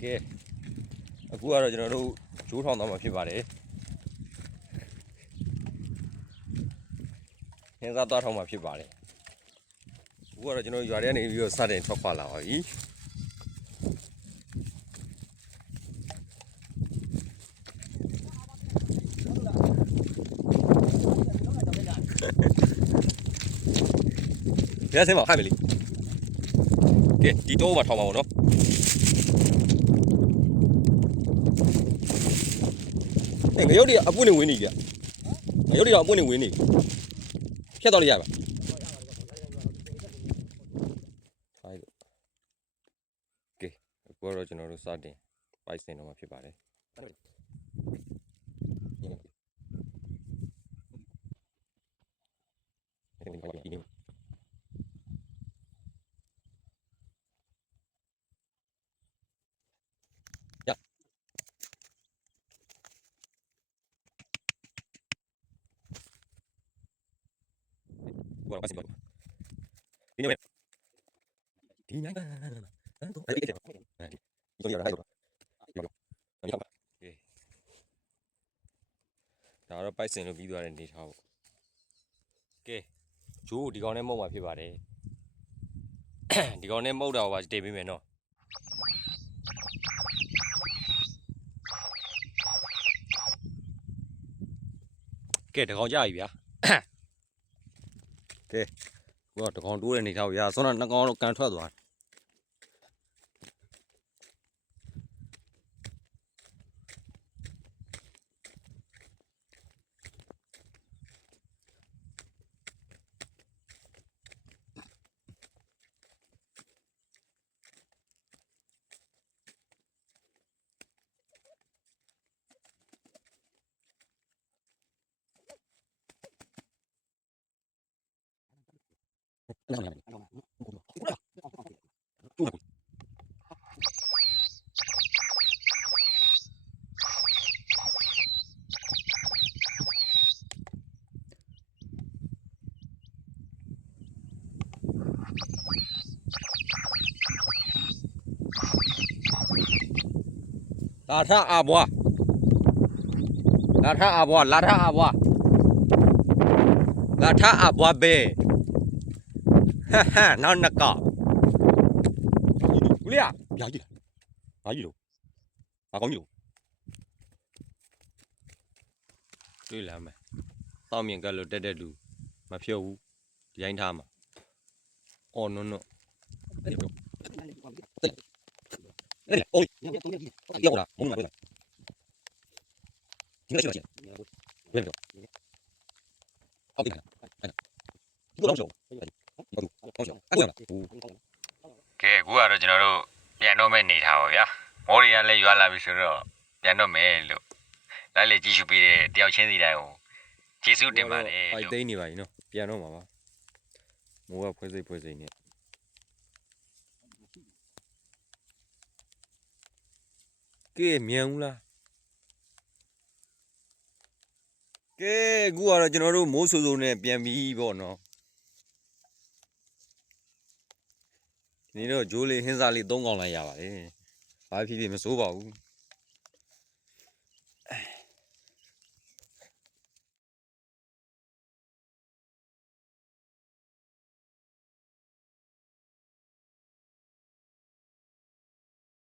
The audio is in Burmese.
ကဲအခုကတော့ကျွန်တော်တို့ဂျိုးထောင်သွားမှာဖြစ်ပါတယ်ဟင်းစားသွားထောင်မှာဖြစ်ပါတယ်အခုကတော့ကျွန်တော်ရွာထဲကနေပြီးတော့စတင်ထွက်ခွာလာပါပြီရစင်းပါခိုင်းမလီကဲဒီတော့ပါထောင်ပါဦးနော်ငရုတ်တွေအပွင့်နေဝင်နေကြငရုတ်တွေတော့အပွင့်နေဝင်နေဖြတ်တော့လိုက်ရပါထိုင်လို့ကဲအခုတော့ကျွန်တော်တို့စတင်ပိုက်စင်တော့မှာဖြစ်ပါတယ်Bueno, casi todo. Ini men. Ini apa? Tanto. Ada dikit. Nah, itu dia ada. Yo. Ini apa? Oke. ဒါတော့ပိုက်စင်လို့ပြီးသွားတဲ့နေထားပေါ့ကဲဂျိုးဒီကောင်နဲ့မှုတ်မှာဖြစ်ပါတယ်ဒီကောင်နဲ့မှုတ်တာပါတင်ပေးမယ်နော်ကဲတကောင်ကြပြီဗျာကဲကိုကတကောင်တိုးတဲ့နေထားဗျာစောနာနှစ်ကောင်တော့ကန်ထွက်သွားလာထအဘွားလာထအဘွားလာထအဘွားလာထအဘွားပဲဟာဟာနောက်နှစ်ကောက်ဦးလေးဗျာကြီးဘာကြီးလို့ဘာကောင်းကြီးလို့တွေ့လာမယ်တောင်းမြင်ကလို့တက်လူမဖြုတ်ဘူးဒီတိုင်းထားမှာအော်နော်နော်哎，哦，要不啦？我们买回来。应该去哪些？不要不要。好，给你看，看，一个老手，老手，老手，哎，不要了。ကဲအခုကတော့ကျွန်တော်တို့ပြန်တော့မဲ့နေထားပါဗျာမော်ရီကလည်းရွာလာပြီဆိုတော့ပြန်တော့မယ်လို့လိုက်လေကြည့်ရှုပြီးတဲ့တယောက်ချင်းစီတိုင်းကိုကျေးဇူးတင်ပါတယ် ပိုက်သိမ်းနေပါပြီနော်ပြန်တော့မှာပါမိုးကဖွဲစိတ်နဲ့ကဲမြန်ဦးလားကဲအခုကတော့ကျွန်တော်တို့မိုးဆူဆူနဲ့ပြန်ပြီးပေါ့နော်ဒီတော့ဂျိုးလေးဟင်းစားလေး3កောင်လိုက်ရပါတယ်ဘာဖြစ်ဖြစ်မစိုးပါဘူး